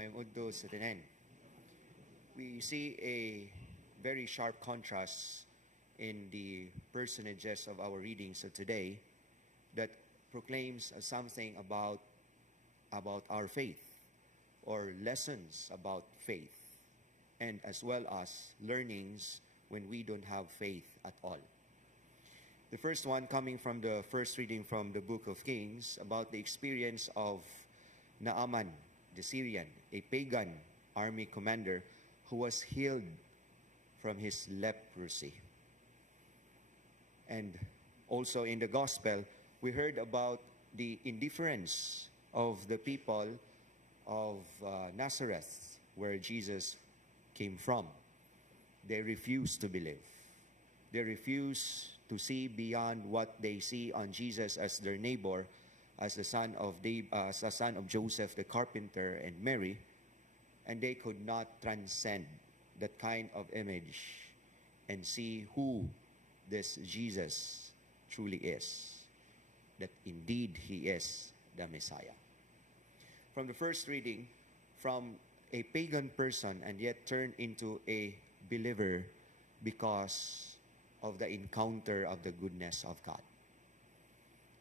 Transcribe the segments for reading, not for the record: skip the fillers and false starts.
ngayong udto sa tinen. We see a very sharp contrast in the personages of our readings of today that proclaims something about our faith or lessons about faith, and as well as learnings when we don't have faith at all. The first one coming from the first reading from the book of Kings about the experience of Naaman, the Syrian, a pagan army commander who was healed from his leprosy. And also in the gospel, we heard about the indifference of the people of Nazareth, where Jesus came from. They refused to believe. They refused to see beyond what they see on Jesus as their neighbor, as the son of Joseph the carpenter and Mary, and they could not transcend that kind of image and see who this Jesus truly is, that indeed he is the Messiah. From the first reading, from a pagan person and yet turned into a believer because of the encounter of the goodness of God.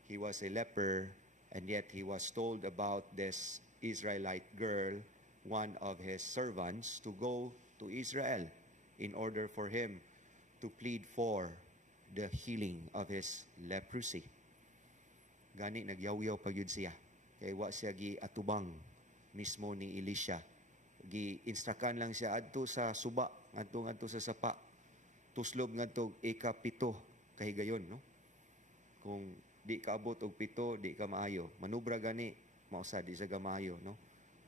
He was a leper, and yet he was told about this Israelite girl, one of his servants, to go to Israel in order for him to plead for the healing of his leprosy. Gani nagyaw-yaw pa yun siya. Kaya wa siya atubang mismo ni Elisha. Gi-instrakan lang siya adto sa suba, adto sa sapa. Tuslob ngadto ika-7 kahigayon, no? Kung di ka abot og 7, di ka maayo. Manubra gani mausa di sa gamayo, no?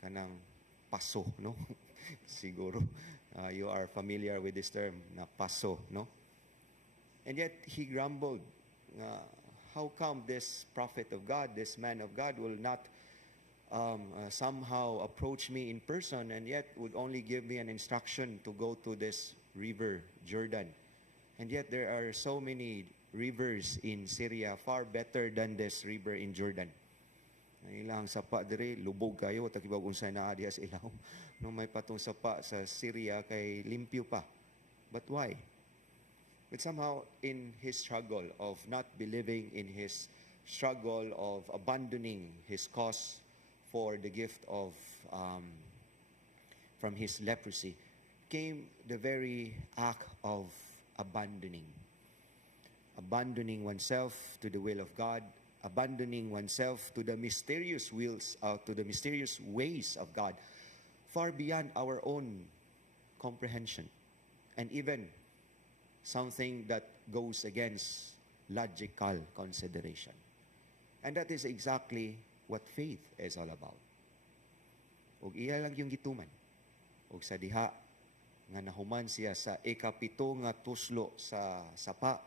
Kanang paso, no? Siguro you are familiar with this term na paso, no? And yet he grumbled, how come this prophet of God, this man of God will not somehow approach me in person, and yet would only give me an instruction to go to this river, Jordan. And yet there are so many rivers in Syria far better than this river in Jordan. Ilang sapa dire lubog kayo takibag unsa naa diha sa ilaw. No may patong sapa sa Syria kay limpyo pa. But why? But somehow in his struggle of not believing, in his struggle of abandoning his cause for the gift of from his leprosy, came the very act of abandoning oneself to the will of God, abandoning oneself to the mysterious ways of God, far beyond our own comprehension, and even something that goes against logical consideration. And that is exactly what faith is all about. Og iya lang yung gituman. Og sa diha nga nahuman siya sa ika-7 nga tuslo sa sapa,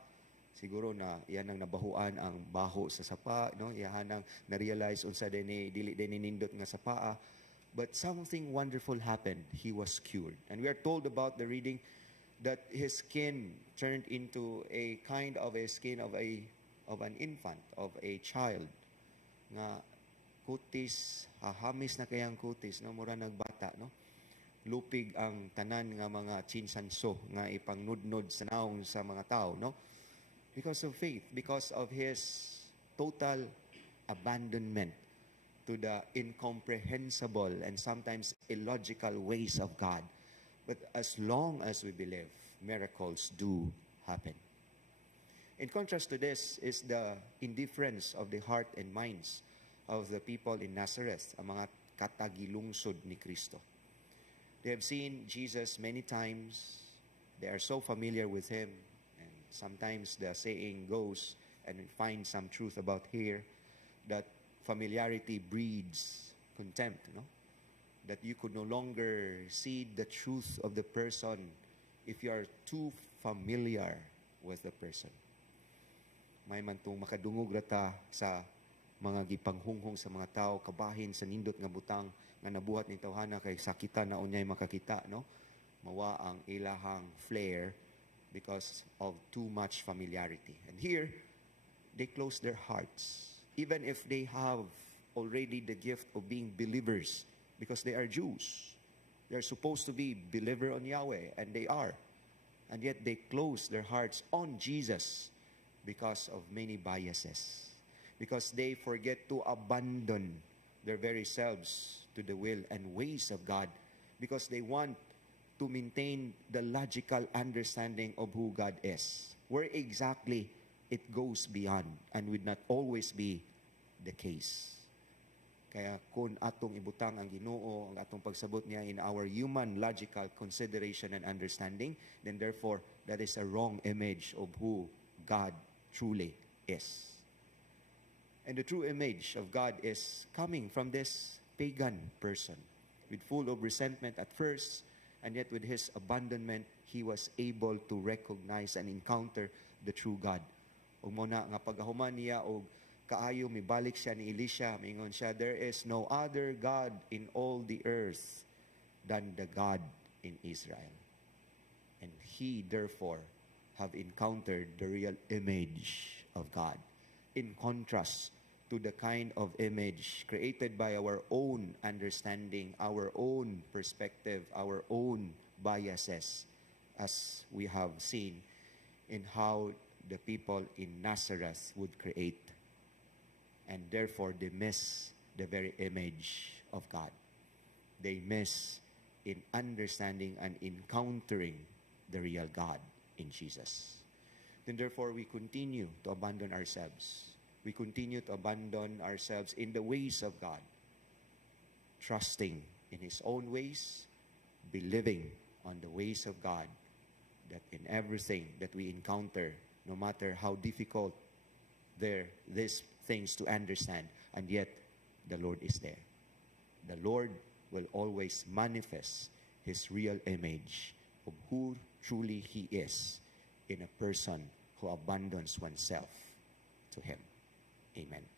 siguro na iyan ang nabahuan ang baho sa sapa, no? Iyan ang na-realize unsa dili nindot nga sapa. But something wonderful happened. He was cured. And we are told about the reading that his skin turned into a kind of a skin of an infant, of a child. Nga kutis, hahamis na kayang kutis, no? Mura nagbata, no? Lupig ang tanan nga mga chinsanso nga ipangnudnod sa naong sa mga tao, no? Because of faith, because of his total abandonment to the incomprehensible and sometimes illogical ways of God. But as long as we believe, miracles do happen. In contrast to this is the indifference of the heart and minds of the people in Nazareth, ang mga katagilungsod ni Kristo. They have seen Jesus many times. They are so familiar with him. And sometimes the saying goes, and find some truth about here, that familiarity breeds contempt, no? That you could no longer see the truth of the person if you are too familiar with the person. May man itong makadungog rata sa mga gipanghunghong sa mga tao, kabahin sa nindot nga butang nga nabuhat ni tawhana kay sakita na unyay makakita, no? Mawa ang ilahang flare because of too much familiarity. And here, they close their hearts. Even if they have already the gift of being believers because they are Jews. They're supposed to be believer on Yahweh, and they are. And yet they close their hearts on Jesus because of many biases. Because they forget to abandon their very selves to the will and ways of God. Because they want to maintain the logical understanding of who God is. Where exactly it goes beyond and would not always be the case. Kaya kung atong ibutang ang Ginoo, ang atong pagsabot niya in our human logical consideration and understanding, then therefore, that is a wrong image of who God truly is. And the true image of God is coming from this pagan person with full of resentment at first, and yet with his abandonment, he was able to recognize and encounter the true God. O muna nga pagkahuman niya o kaayo mibalik siya ni Elisha, mingon siya, there is no other God in all the earth than the God in Israel. And he therefore have encountered the real image of God. In contrast to the kind of image created by our own understanding, our own perspective, our own biases, as we have seen in how the people in Nazareth would create. And therefore, they miss the very image of God. They miss in understanding and encountering the real God in Jesus. Then therefore, we continue to abandon ourselves. We continue to abandon ourselves in the ways of God, trusting in His own ways, believing on the ways of God, that in everything that we encounter, no matter how difficult these things to understand, and yet the Lord is there. The Lord will always manifest His real image of who truly He is in a person who abandons oneself to Him. Amen.